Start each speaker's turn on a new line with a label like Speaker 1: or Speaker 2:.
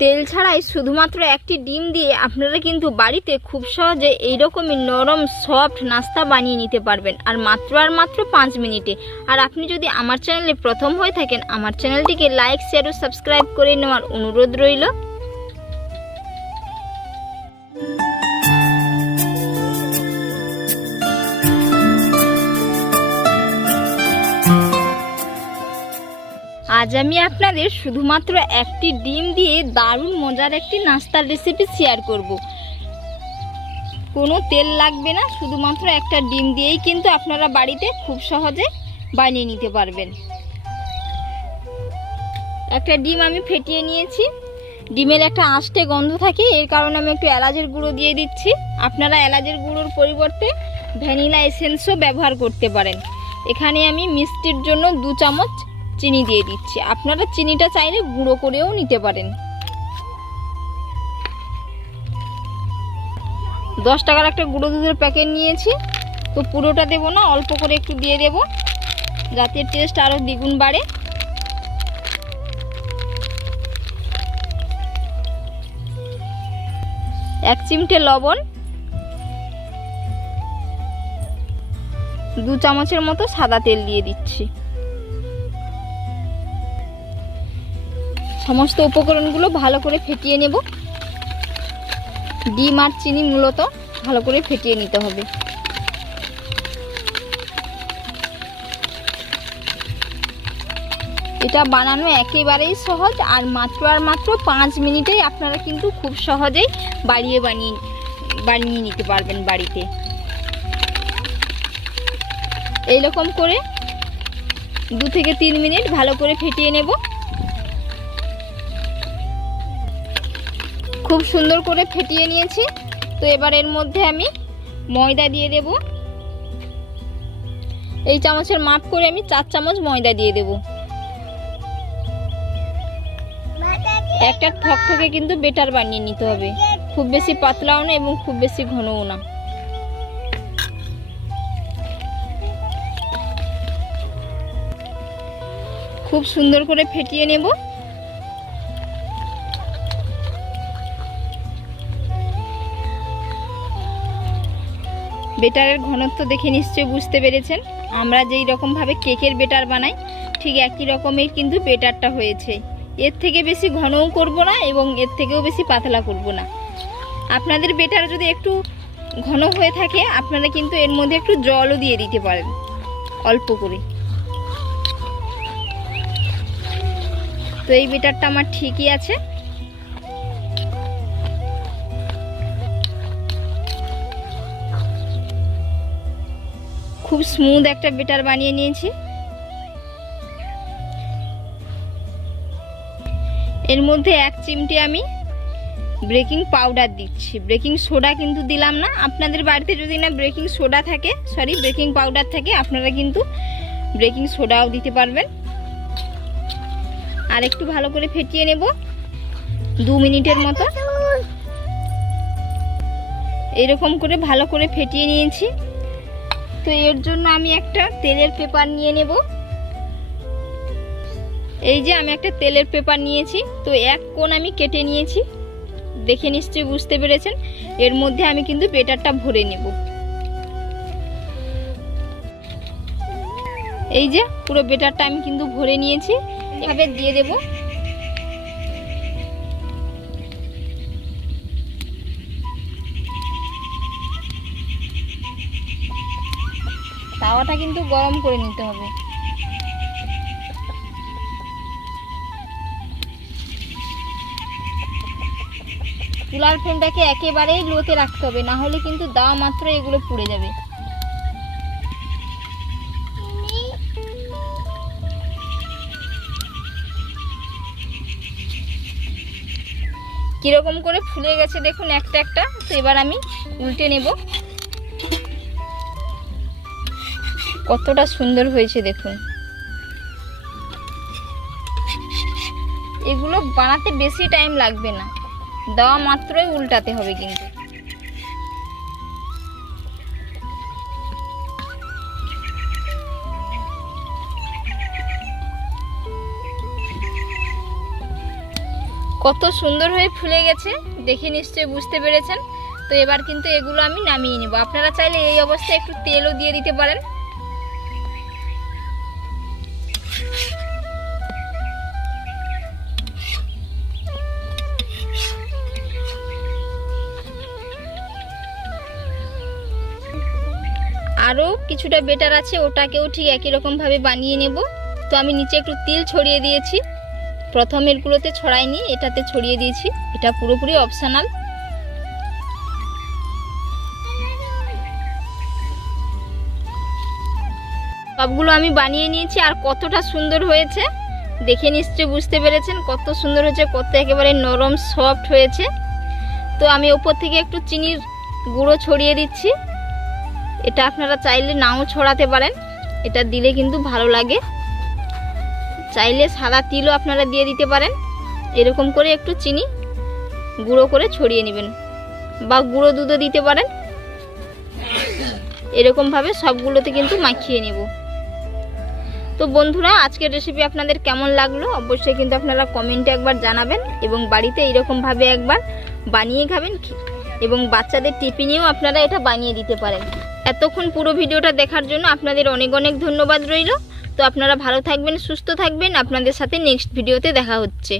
Speaker 1: তেল ছাড়াই শুধুমাত্র একটি ডিম দিয়ে আপনারা কিন্তু বাড়িতে খুব সহজে এইরকমই নরম সফট নাস্তা বানিয়ে নিতে পারবেন। আর মাত্র আর মাত্র পাঁচ মিনিটে। আর আপনি যদি আমার চ্যানেলে প্রথম হয়ে থাকেন, আমার চ্যানেলটিকে লাইক শেয়ার ও সাবস্ক্রাইব করে নেওয়ার অনুরোধ রইল। আজ আমি আপনাদের শুধুমাত্র একটি ডিম দিয়ে দারুণ মজার একটি নাস্তার রেসিপি শেয়ার করব। কোনো তেল লাগবে না, শুধুমাত্র একটা ডিম দিয়েই কিন্তু আপনারা বাড়িতে খুব সহজে বানিয়ে নিতে পারবেন। একটা ডিম আমি ফেটিয়ে নিয়েছি। ডিমের একটা আষ্টে গন্ধ থাকে, এর কারণে আমি একটু এলাচের গুঁড়ো দিয়ে দিচ্ছি। আপনারা এলাচের গুঁড়োর পরিবর্তে ভ্যানিলা এসেন্সও ব্যবহার করতে পারেন। এখানে আমি মিষ্টির জন্য দু চামচ চিনি দিয়ে দিচ্ছি। আপনারা চিনিটা চাইলে গুঁড়ো করেও নিতে পারেন। দশ টাকার একটা গুঁড়ো দুধের প্যাকেট নিয়েছি। তো পুরোটা দেবো না, অল্প করে একটু দিয়ে দেব। যাতে টেস্ট আরও দ্বিগুণ বাড়ে। এক চিমটে লবণ। দু চামচের মতো সাদা তেল দিয়ে দিচ্ছি। সমস্ত উপকরণগুলো ভালো করে ফেটিয়ে নেব। ডিম আর চিনি মূলত ভালো করে ফেটিয়ে নিতে হবে। এটা বানানো একেবারেই সহজ আর মাত্র আর মাত্র পাঁচ মিনিটেই আপনারা কিন্তু খুব সহজেই বাড়িয়ে বানিয়ে বানিয়ে নিতে পারবেন বাড়িতে। এইরকম করে দু থেকে তিন মিনিট ভালো করে ফেটিয়ে নেব। খুব সুন্দর করে ফেটিয়ে নিয়েছি। তো এবার এর মধ্যে আমি ময়দা দিয়ে দেব। এই চামচের মাপ করে আমি চার চামচ ময়দা দিয়ে দেব। একটা থক থেকে কিন্তু বেটার বানিয়ে নিতে হবে। খুব বেশি পাতলাও না এবং খুব বেশি ঘনও না। খুব সুন্দর করে ফেটিয়ে নেব। বেটারের ঘনত্ব দেখে নিশ্চয়ই বুঝতে পেরেছেন। আমরা যেই রকমভাবে কেকের বেটার বানাই, ঠিক একই রকমের কিন্তু বেটারটা হয়েছে। এর থেকে বেশি ঘনও করব না এবং এর থেকেও বেশি পাতলা করব না। আপনাদের বেটার যদি একটু ঘন হয়ে থাকে, আপনারা কিন্তু এর মধ্যে একটু জলও দিয়ে দিতে পারেন, অল্প করে। তো এই বেটারটা আমার ঠিকই আছে। খুব স্মুথ একটা বেটার বানিয়ে নিয়েছি। এর মধ্যে এক চিমটি আমি ব্রেকিং পাউডার দিচ্ছি। ব্রেকিং সোডা কিন্তু দিলাম না। আপনাদের বাড়িতে যদি না ব্রেকিং সোডা থাকে সরি ব্রেকিং পাউডার থাকে, আপনারা কিন্তু ব্রেকিং সোডাও দিতে পারবেন। আর একটু ভালো করে ফেটিয়ে নেব দু মিনিটের মতো। এরকম করে ভালো করে ফেটিয়ে নিয়েছি। তো এর জন্য আমি একটা তেলের পেপার নিয়ে নেব। এই যে আমি একটা তেলের পেপার নিয়েছি, তো এক কোণ আমি কেটে নিয়েছি। দেখে নিশ্চয়ই বুঝতে পেরেছেন, এর মধ্যে আমি কিন্তু বেটারটা ভরে নেব। এই যে পুরো বেটারটা আমি কিন্তু ভরে নিয়েছি, এভাবে দিয়ে দেব। তাওয়াটা কিন্তু গরম করে নিতে হবে। চুলার ফ্লেমটাকে একেবারেই লোতে রাখতে হবে, না হলে কিন্তু দাওয়া মাত্র এগুলো পুড়ে যাবে। কীরকম করে ফুলে গেছে দেখুন একটা একটা, তো এবার আমি উল্টে নেব। কতটা সুন্দর হয়েছে দেখুন। এগুলো বানাতে বেশি টাইম লাগবে না। দেওয়া মাত্রই উল্টাতে হবে কিন্তু। কত সুন্দর হয়ে ফুলে গেছে, দেখে নিশ্চয়ই বুঝতে পেরেছেন। তো এবার কিন্তু এগুলো আমি নামিয়ে নেব। আপনারা চাইলে এই অবস্থায় একটু তেলও দিয়ে দিতে পারেন। আরও কিছুটা বেটার আছে, ওটাকেও ঠিক একই রকমভাবে বানিয়ে নেব। তো আমি নিচে একটু তিল ছড়িয়ে দিয়েছি। প্রথম এরগুলোতে ছড়াইনি এটাতে ছড়িয়ে দিয়েছি। এটা পুরোপুরি অপশনাল সবগুলো আমি বানিয়ে নিয়েছি, আর কতটা সুন্দর হয়েছে, দেখে নিশ্চয়ই বুঝতে পেরেছেন, কত সুন্দর হয়েছে, কত একেবারে নরম সফট হয়েছে। তো আমি ওপর থেকে একটু চিনির গুঁড়ো ছড়িয়ে দিচ্ছি। এটা আপনারা চাইলে নাও ছড়াতে পারেন। এটা দিলে কিন্তু ভালো লাগে। চাইলে সাদা তিলও আপনারা দিয়ে দিতে পারেন। এরকম করে একটু চিনি গুঁড়ো করে ছড়িয়ে নেবেন। বা গুঁড়ো দুধও দিতে পারেন। এরকমভাবে সবগুলোতে কিন্তু মাখিয়ে নেব। তো বন্ধুরা, আজকের রেসিপি আপনাদের কেমন লাগল? অবশ্যই কিন্তু আপনারা কমেন্টে একবার জানাবেন এবং বাড়িতে এরকমভাবে একবার বানিয়ে খাবেন এবং বাচ্চাদের টিফিনেও আপনারা এটা বানিয়ে দিতে পারেন। এতক্ষণ পুরো ভিডিওটা দেখার জন্য আপনাদের অনেক অনেক ধন্যবাদ রইল। তো আপনারা ভালো থাকবেন, সুস্থ থাকবেন। আপনাদের সাথে নেক্সট ভিডিওতে দেখা হচ্ছে।